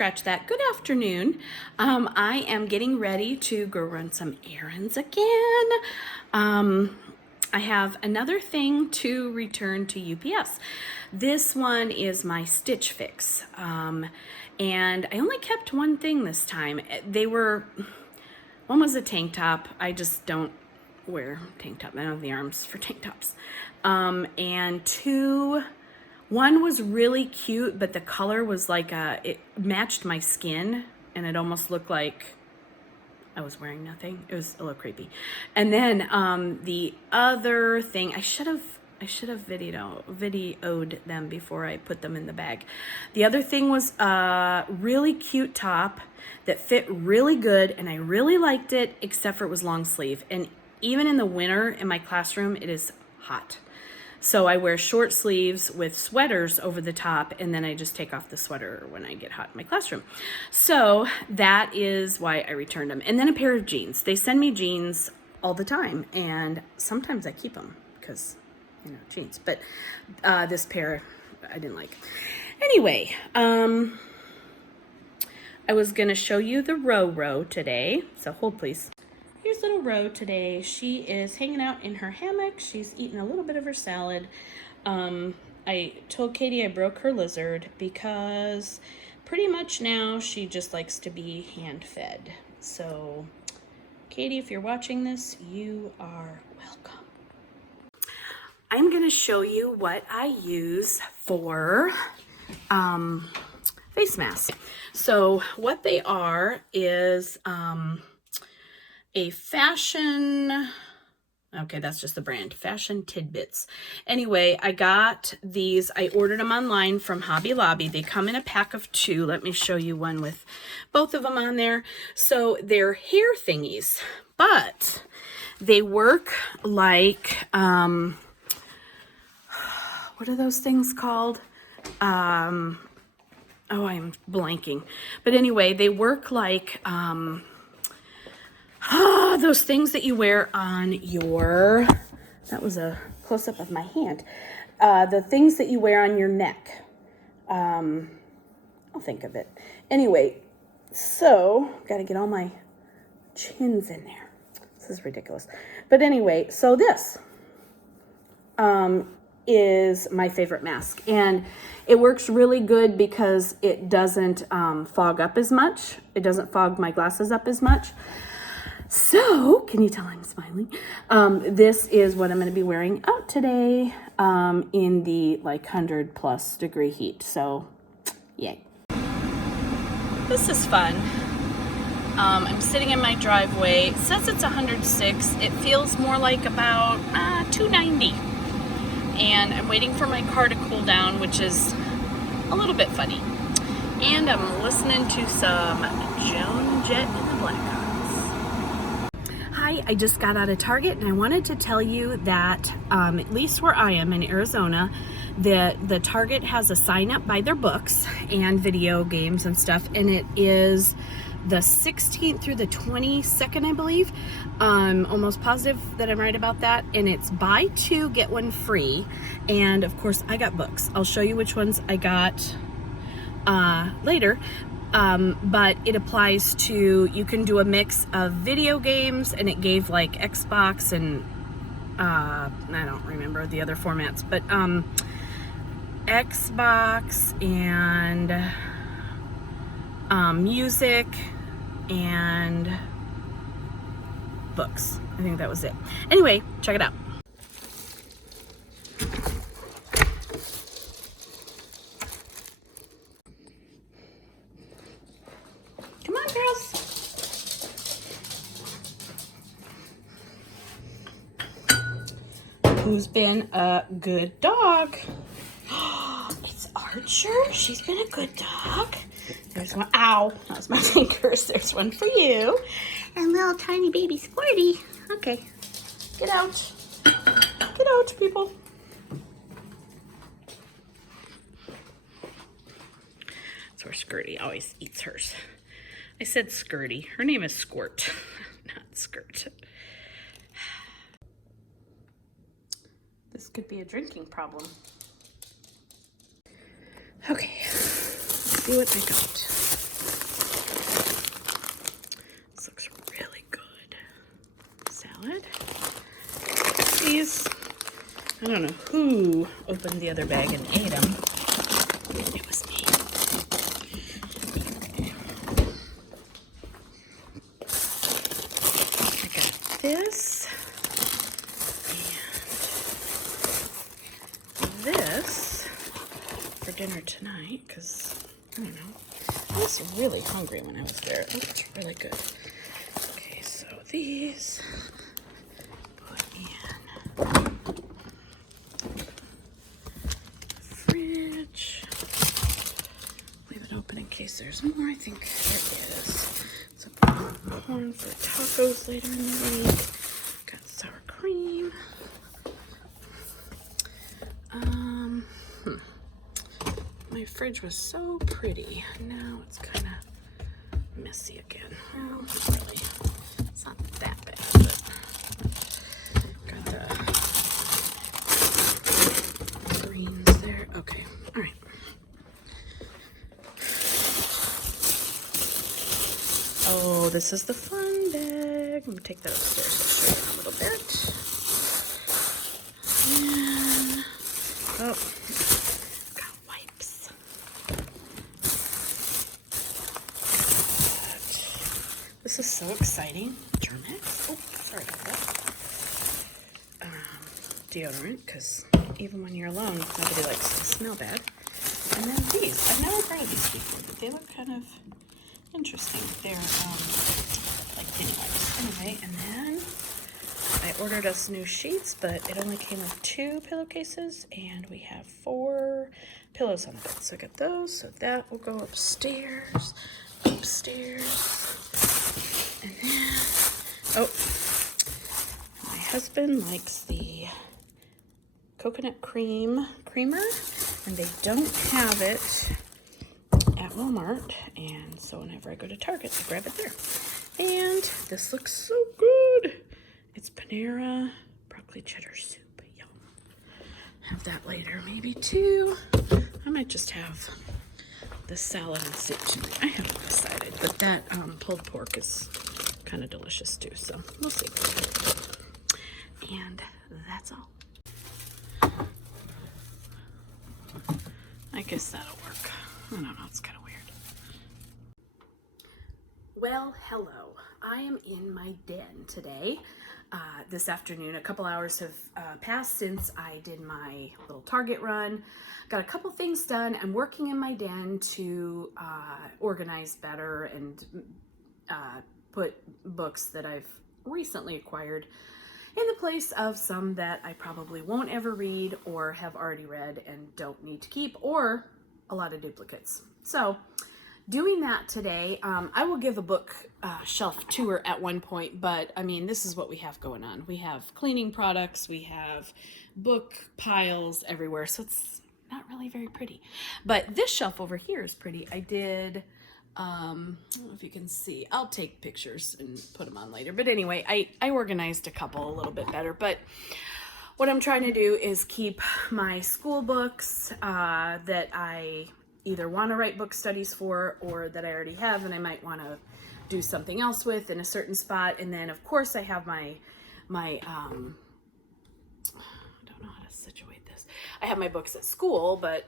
scratch that. Good afternoon. I am getting ready to go run some errands again. I have another thing to return to UPS. This one is my Stitch Fix. And I only kept one thing this time. One was a tank top. I just don't wear tank top. I don't have the arms for tank tops. And one was really cute, but the color was like it matched my skin, and it almost looked like I was wearing nothing. It was a little creepy. And then the other thing, I should have videoed them before I put them in the bag. The other thing was a really cute top that fit really good, and I really liked it, except for it was long sleeve. And even in the winter in my classroom, it is hot. So I wear short sleeves with sweaters over the top, and then I just take off the sweater when I get hot in my classroom. So that is why I returned them. And then a pair of jeans. They send me jeans all the time, and sometimes I keep them because, you know, jeans. But this pair I didn't like. Anyway, I was gonna show you the Ro today. So hold please. Here's little Ro today. She is hanging out in her hammock. She's eating a little bit of her salad. I told Katie I broke her lizard because pretty much now she just likes to be hand fed. So Katie, if you're watching this, you are welcome. I'm gonna show you what I use for face masks. So what they are is a fashion, okay, that's just the brand, Fashion Tidbits. Anyway, I got these, I ordered them online from Hobby Lobby. They come in a pack of 2. Let me show you one with both of them on there. So they're hair thingies, but they work like, what are those things called? Oh, I'm blanking. But anyway, they work like, those things that you wear on your, that was a close-up of my hand. The things that you wear on your neck. I'll think of it. Anyway, so, gotta get all my chins in there. This is ridiculous. But anyway, so this is my favorite mask. And it works really good because it doesn't fog up as much. It doesn't fog my glasses up as much. So, can you tell I'm smiling? This is what I'm going to be wearing out today in the like 100+ degree heat. So, yay. This is fun. I'm sitting in my driveway. It says it's 106. It feels more like about 290. And I'm waiting for my car to cool down, which is a little bit funny. And I'm listening to some Joan Jett and the Blackhawks. Hi, I just got out of Target, and I wanted to tell you that at least where I am in Arizona, the Target has a sign up by their books and video games and stuff, and it is the 16th through the 22nd, I believe. I'm almost positive that I'm right about that, and it's buy 2 get 1 free. And of course I got books. I'll show you which ones I got later. But it applies to, you can do a mix of video games, and it gave like Xbox and I don't remember the other formats, but Xbox and music and books. I think that was it. Anyway, check it out. Come on, girls. Who's been a good dog? It's Archer. She's been a good dog. There's one. Ow. That was my fingers. There's one for you. And little tiny baby Squirty. Okay. Get out. Get out, people. That's where Skirty always eats hers. I said Skirty. Her name is Squirt, not Skirt. This could be a drinking problem. Okay, let's see what I got. I don't know who opened the other bag and ate them. It was me. I got this and this for dinner tonight because, I don't know, I was really hungry when I was there. It looked really good. Okay, so these put in the fridge. Leave it open in case there's more. I think there is. So popcorn for tacos later in the week. Got sour cream. My fridge was so pretty. Now it's kind of messy again. Well, really, it's not that bad, but got the greens there. Okay, all right. Oh, this is the fun bag. Let me take that upstairs. I'll show you in a little bit. And, oh, got wipes. This is so exciting. Germex. Oh, sorry about that. Deodorant, because even when you're alone, nobody likes to smell bad. And then these. I've never heard of these before, but they look kind of interesting. They're like titty wipes. Anyway, and then I ordered us new sheets, but it only came with 2 pillowcases, and we have 4 pillows on the bed. So I got those, so that will go upstairs. And then, oh, my husband likes the coconut creamer, and they don't have it at Walmart, and so whenever I go to Target, I grab it there. And this looks so good. It's Panera broccoli cheddar soup. Yum. Have that later, maybe too. I might just have the salad and soup tonight. I haven't decided, but that pulled pork is kind of delicious too, so we'll see. And that's all. I guess that'll work. I don't know, it's kind of weird. Well, hello. I am in my den today. This afternoon, a couple hours have passed since I did my little Target run. Got a couple things done. I'm working in my den to organize better and put books that I've recently acquired in the place of some that I probably won't ever read or have already read and don't need to keep, or a lot of duplicates. So doing that today, I will give a book shelf tour at one point, but I mean, this is what we have going on. We have cleaning products, we have book piles everywhere, so it's not really very pretty. But this shelf over here is pretty. I did, I don't know if you can see, I'll take pictures and put them on later. But anyway, I organized a couple a little bit better, but what I'm trying to do is keep my school books that I either want to write book studies for or that I already have and I might want to do something else with in a certain spot. And then of course I have my I don't know how to situate this. I have my books at school, but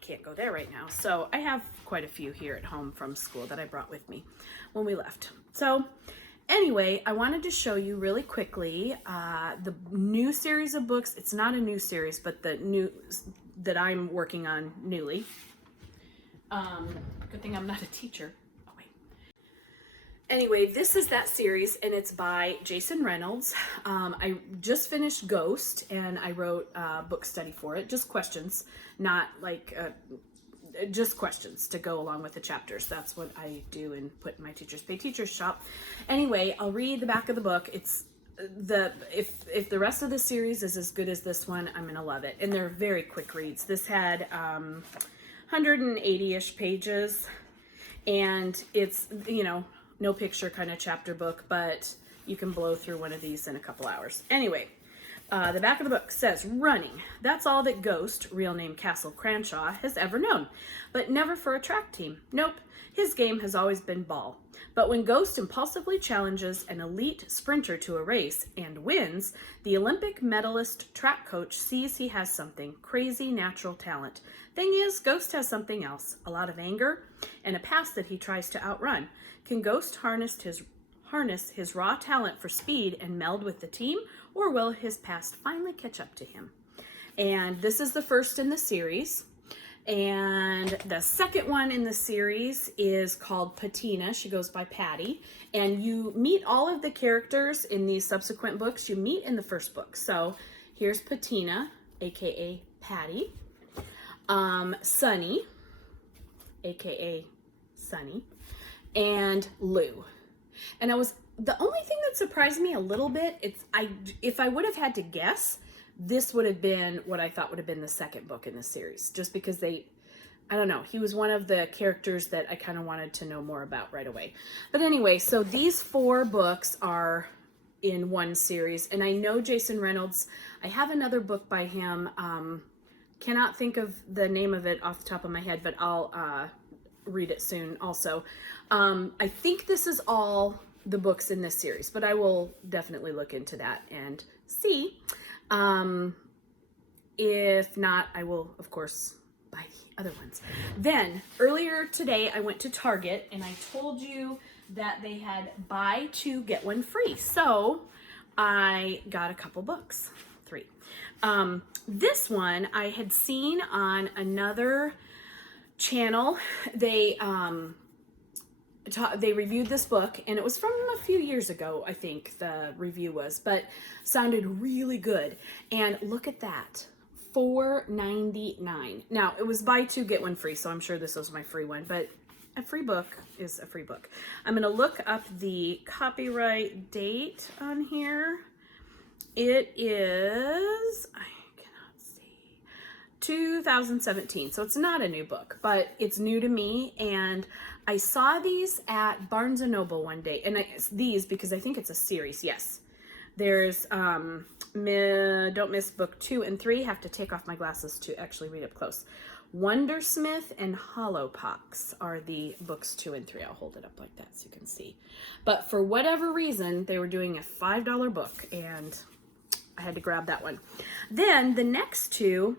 can't go there right now. So I have quite a few here at home from school that I brought with me when we left. So anyway, I wanted to show you really quickly the new series of books. It's not a new series, but the new that I'm working on newly. Good thing I'm not a teacher. Oh, wait. Anyway, this is that series, and it's by Jason Reynolds. I just finished Ghost, and I wrote a book study for it. Just questions, not like, just questions to go along with the chapters. That's what I do and put in my Teachers Pay Teachers shop. Anyway, I'll read the back of the book. It's if the rest of the series is as good as this one, I'm gonna love it. And they're very quick reads. This had 180-ish pages, and it's, you know, no picture kind of chapter book, but you can blow through one of these in a couple hours. Anyway, The back of the book says, running. That's all that Ghost, real name Castle Cranshaw, has ever known. But never for a track team. Nope, his game has always been ball. But when Ghost impulsively challenges an elite sprinter to a race and wins, the Olympic medalist track coach sees he has something, crazy natural talent. Thing is, Ghost has something else, a lot of anger and a past that he tries to outrun. Can Ghost harness his raw talent for speed and meld with the team, or will his past finally catch up to him? And this is the first in the series. And the second one in the series is called Patina. She goes by Patty. And you meet all of the characters in these subsequent books you meet in the first book. So here's Patina, aka Patty. Sunny, aka Sunny. And Lou. And the only thing that surprised me a little bit, if I would have had to guess, this would have been what I thought would have been the second book in the series, just because I don't know, he was one of the characters that I kind of wanted to know more about right away. But anyway, so these 4 books are in one series, and I know Jason Reynolds, I have another book by him, cannot think of the name of it off the top of my head, but I'll read it soon also. I think this is all the books in this series, but I will definitely look into that and see. If not, I will, of course, buy the other ones. Then, earlier today, I went to Target, and I told you that they had buy 2, get 1 free. So, I got a couple books, 3. This one I had seen on another channel. They reviewed this book, and it was from a few years ago, I think the review was, but sounded really good. And look at that, $4.99. Now, it was buy 2 get 1 free, so I'm sure this was my free one, but a free book is a free book. I'm going to look up the copyright date on here. It is, I cannot see, 2017, so it's not a new book, but it's new to me, and I saw these at Barnes & Noble one day, and these because I think it's a series, yes. There's, don't miss book 2 and 3, have to take off my glasses to actually read up close. Wondersmith and Hollowpox are the books 2 and 3. I'll hold it up like that so you can see. But for whatever reason, they were doing a $5 book, and I had to grab that one. Then the next 2,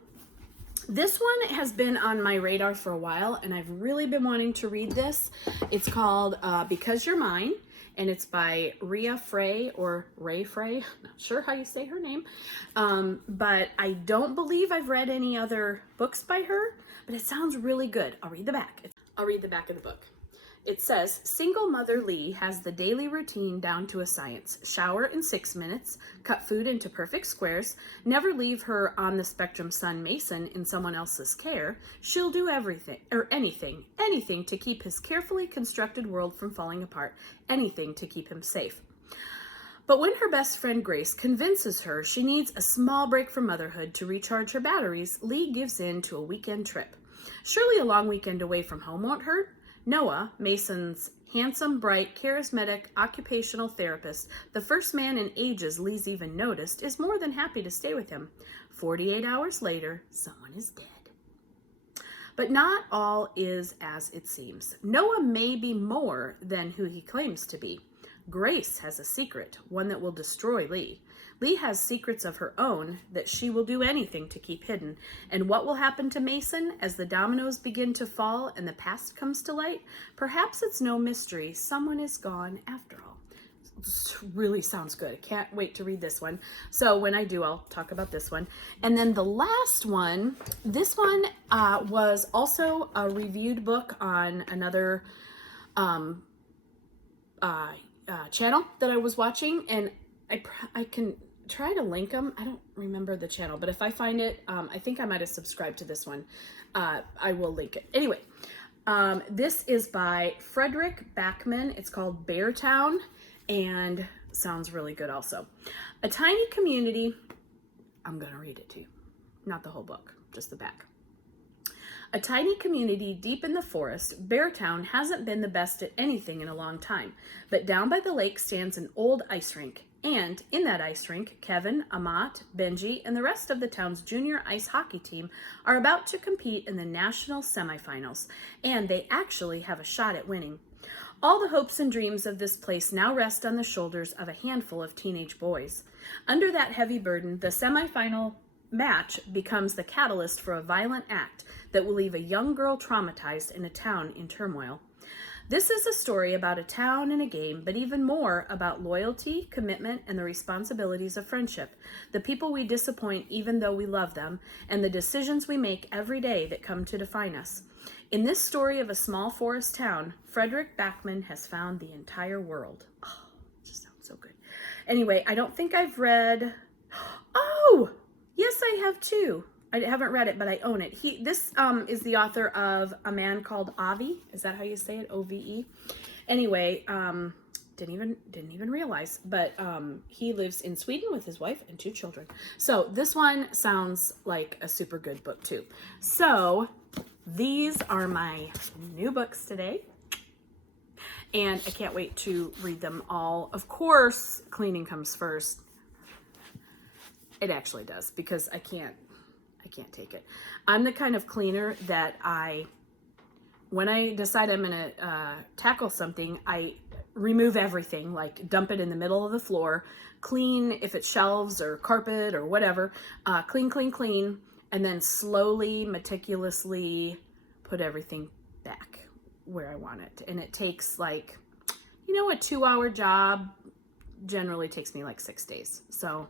this one has been on my radar for a while, and I've really been wanting to read this. It's called Because You're Mine, and it's by Rhea Frey, or Ray Frey. I'm not sure how you say her name. But I don't believe I've read any other books by her, but it sounds really good. I'll read the back. I'll read the back of the book. It says, single mother Lee has the daily routine down to a science. Shower in 6 minutes, cut food into perfect squares, never leave her on the spectrum son Mason in someone else's care. She'll do everything, or anything to keep his carefully constructed world from falling apart, anything to keep him safe. But when her best friend Grace convinces her she needs a small break from motherhood to recharge her batteries, Lee gives in to a weekend trip. Surely a long weekend away from home won't hurt? Noah, Mason's handsome, bright, charismatic occupational therapist, the first man in ages Lee's even noticed, is more than happy to stay with him. 48 hours later, someone is dead. But not all is as it seems. Noah may be more than who he claims to be. Grace has a secret, one that will destroy Lee. Lee has secrets of her own that she will do anything to keep hidden. And what will happen to Mason as the dominoes begin to fall and the past comes to light? Perhaps it's no mystery. Someone is gone after all. It really sounds good. I can't wait to read this one. So when I do, I'll talk about this one. And then the last one, this one was also a reviewed book on another channel that I was watching, and I can try to link them. I don't remember the channel, but if I find it, I think I might have subscribed to this one. I will link it. Anyway, this is by Fredrik Backman. It's called Beartown, and sounds really good also. A tiny community, I'm gonna read it to you. Not the whole book, just the back. A tiny community deep in the forest, Beartown hasn't been the best at anything in a long time, but down by the lake stands an old ice rink. And in that ice rink, Kevin, Amat, Benji, and the rest of the town's junior ice hockey team are about to compete in the national semifinals, and they actually have a shot at winning. All the hopes and dreams of this place now rest on the shoulders of a handful of teenage boys. Under that heavy burden, the semifinal match becomes the catalyst for a violent act that will leave a young girl traumatized in a town in turmoil. This is a story about a town and a game, but even more about loyalty, commitment, and the responsibilities of friendship, the people we disappoint even though we love them, and the decisions we make every day that come to define us. In this story of a small forest town, Frederick Backman has found the entire world. Oh, this sounds so good. Anyway, I don't think I've read... Oh, yes, I have too. I haven't read it, but I own it. This is the author of A Man Called Ove. Is that how you say it? O-V-E. Anyway, didn't even realize, but he lives in Sweden with his wife and 2 children. So this one sounds like a super good book too. So these are my new books today, and I can't wait to read them all. Of course, cleaning comes first. It actually does, because I can't take it. I'm the kind of cleaner that when I decide I'm gonna tackle something, I remove everything, like dump it in the middle of the floor, clean if it's shelves or carpet or whatever, clean, and then slowly, meticulously put everything back where I want it. And it takes a 2-hour job generally takes me like 6 days. So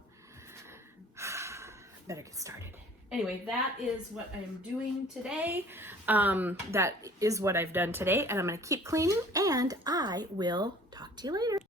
better get started. Anyway, that is what I'm doing today. That is what I've done today, and I'm going to keep cleaning, and I will talk to you later.